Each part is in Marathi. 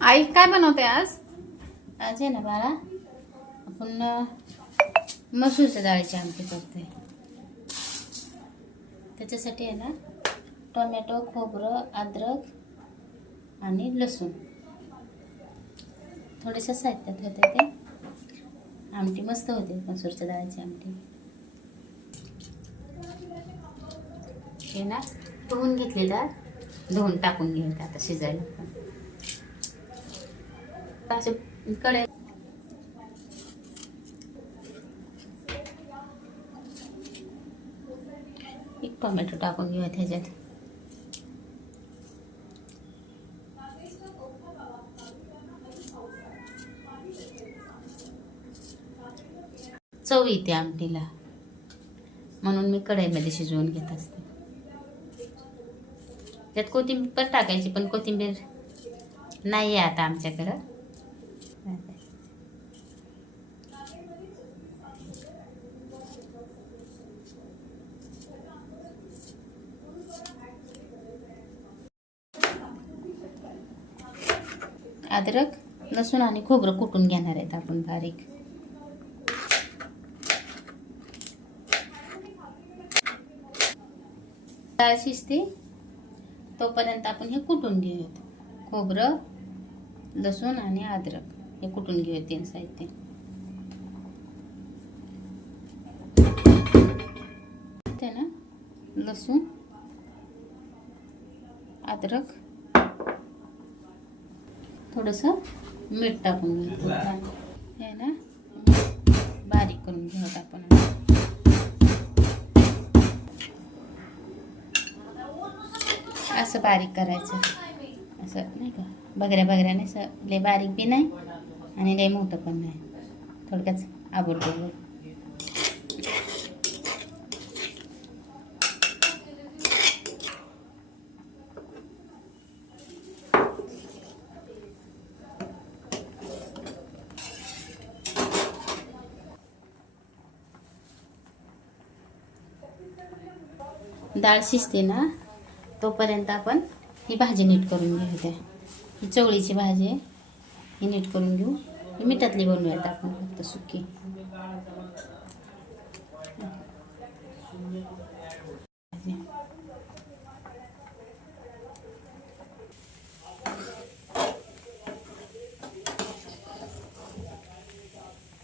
आई काय बनवते आज? आज आहे ना बाळा आपण मसूरच्या डाळीची आमटी करते. त्याच्यासाठी आहे ना टोमॅटो खोबरं अद्रक आणि लसूण. थोडेसं साहित्यात होते ते. आमटी मस्त होते मसूरच्या डाळीची आमटी. हे ना धुवून घेतली डाळ धुवून टाकून घेऊन आता शिजायला. असे कडे एक टोमॅटो टाकून घेऊया त्याच्यात. चव येते आमटीला. म्हणून मी कढईमध्ये शिजवून घेत असते. त्यात कोथिंबीर पण टाकायची पण कोथिंबीर नाही आहे आता आमच्याकडं. अद्रक लसूण आणि खोबरं कुटून घेणार आहेत आपण बारीक. डाळ शिजते. तोपर्यंत आपण हे कुटून घेऊयात. खोबरं लसूण आणि अद्रक हे कुटून घेऊयात तीन साहित्य. ते ना लसूण अद्रक थोडंसं मीठ टाकून घेऊ. हे ना? बारीक करून घेऊत आपण. असं बारीक करायचं. असं नाही का? बगऱ्या बगऱ्याने असं लय बारीक बी नाही आणि लय मोठं पण नाही. थोडक्याच आबडतोबड डाळ शिजते ना तोपर्यंत आपण ही भाजी नीट करून घेऊ त्या ही चवळीची भाजी आहे. ही नीट करून घेऊ. ही मिठातली बनवूयात आपण फक्त सुकी.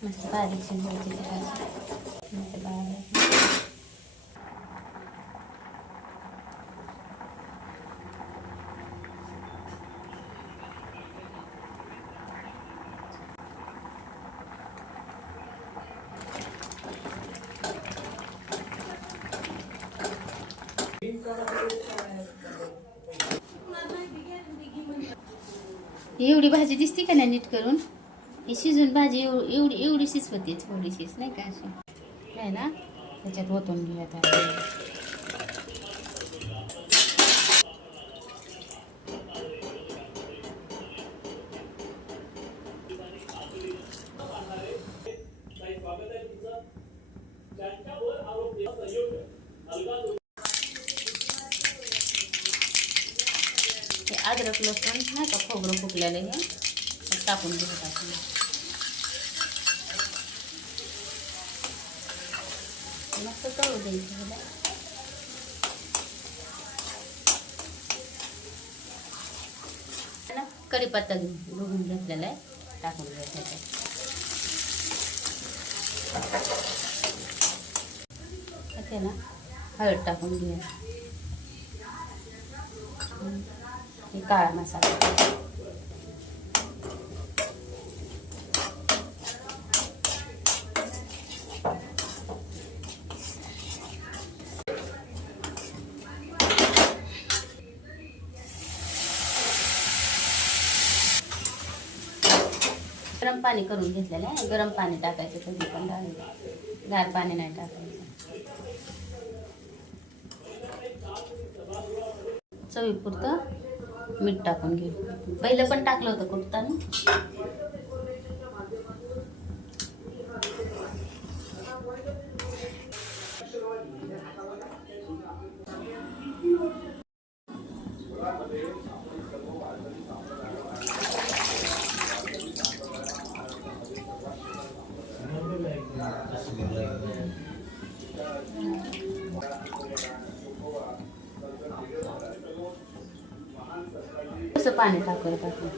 मस्त बारीक शिजवायची भाजी मस्त बारीक ही एवढी भाजी दिसते का नाही नीट करून? ही शिजून भाजी एवढी एवढी शिजवते थोडीशीच नाही का अशी? नाही ना? त्याच्यात ओतून घेऊयात आपण हे अद्रक लसूण नाही का खोबरं फुकलेलं हे टाकून घेऊ टाकून मस्त तळू द्यायचं ना कढीपत्ता घेऊन बघून घेतलेला आहे. टाकून घ्यायचं ना? हळद टाकून घ्या हे काळा मसाला? गरम पाणी करून घेतलेलं आहे. गरम पाणी टाकायचं कधी पण डाळीला. गार पाणी नाही टाकायचं. चवीपुरतं मीठ टाकून घेऊ. पहिलं पण टाकलं होतं कुठताना पाणी टाकत आपण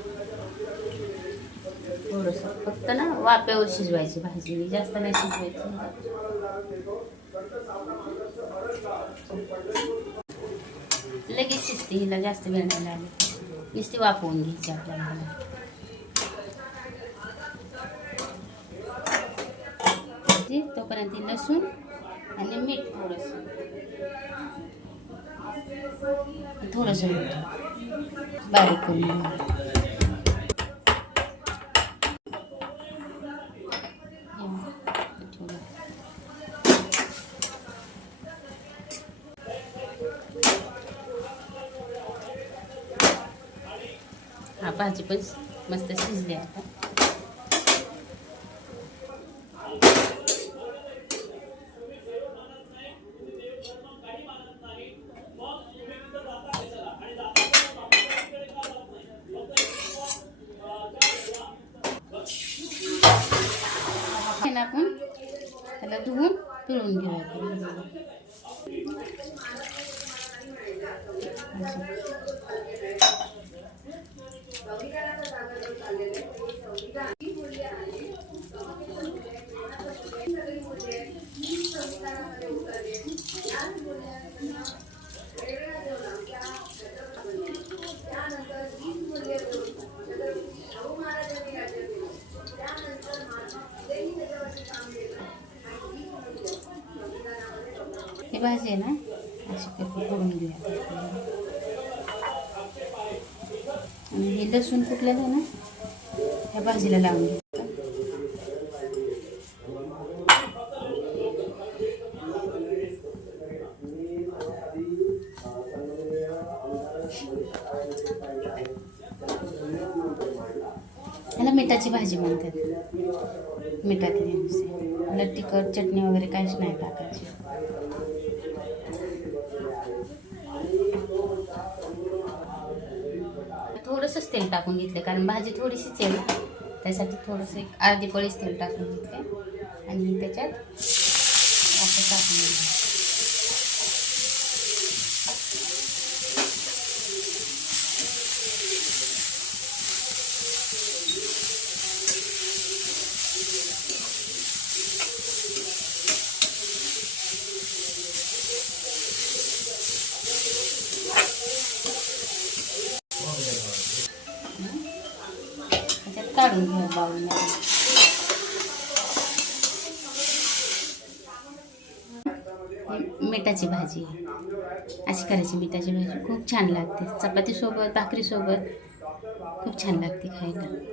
थोडंसं. फक्त ना वाफ्यावर शिजवायची भाजी. जास्त नाही शिजवायची. लगेच शिजते. हिला जास्त वेळ नाही लागली नुसती वापरून घ्यायची आपल्याला. ती तोपर्यंत लसूण आणि मीठ थोडंसं. थोडंसं मीठ. बारीक करून घ्या. हे ठेवलं. हा भाजी पण मस्त शिजली आता हे ना आपण त्याला धुवून घ्यायचं भाजी आहे ना अशी करून करून घेऊया. आणि हे लसूण कुठलेलं आहे ना ह्या भाजीला लावून घ्यायचं ह्याला मिठाची भाजी म्हणतात. मिठातली नुसती. तिखट चटणी वगैरे काहीच नाही टाकायची. तेल टाकून घेतले कारण भाजी थोडीशीच आहे ना त्यासाठी थोडंसं एक अर्धी पळीच तेल टाकून घेतले आणि त्याच्यात असं टाकून दिलं. काढून घेऊ बाऊलमध्ये मिठाची भाजी. अशी करायची मिठाची भाजी. खूप छान लागते. चपातीसोबत भाकरीसोबत खूप छान लागते खायला.